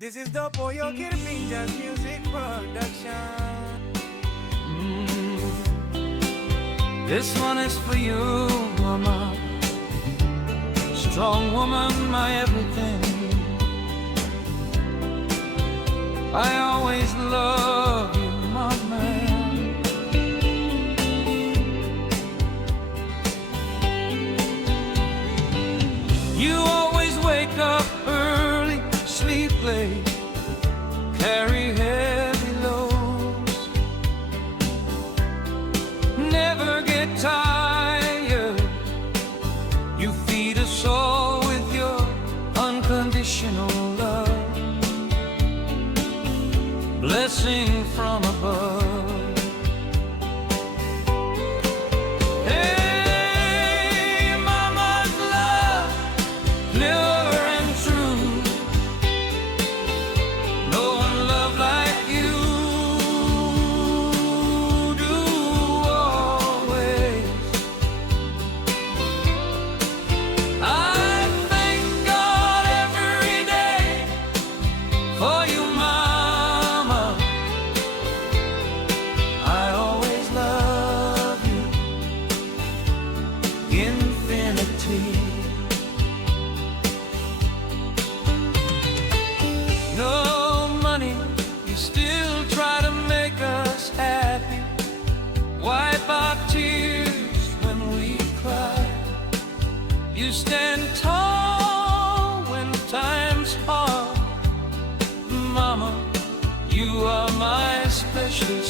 This is the Papua New Guinea Jazz Music Production. This one is for you, mama. Strong woman, my everything. I always love you, mama. You always wake up early, sleep late, carry heavy loads, never get tired. You feed us all with your unconditional love, blessing from above. For you, mama, I always love you, infinity. No money, you still try to make us happy, wipe our tears when we cry. You stand tall when time's hard. Mama, you are my special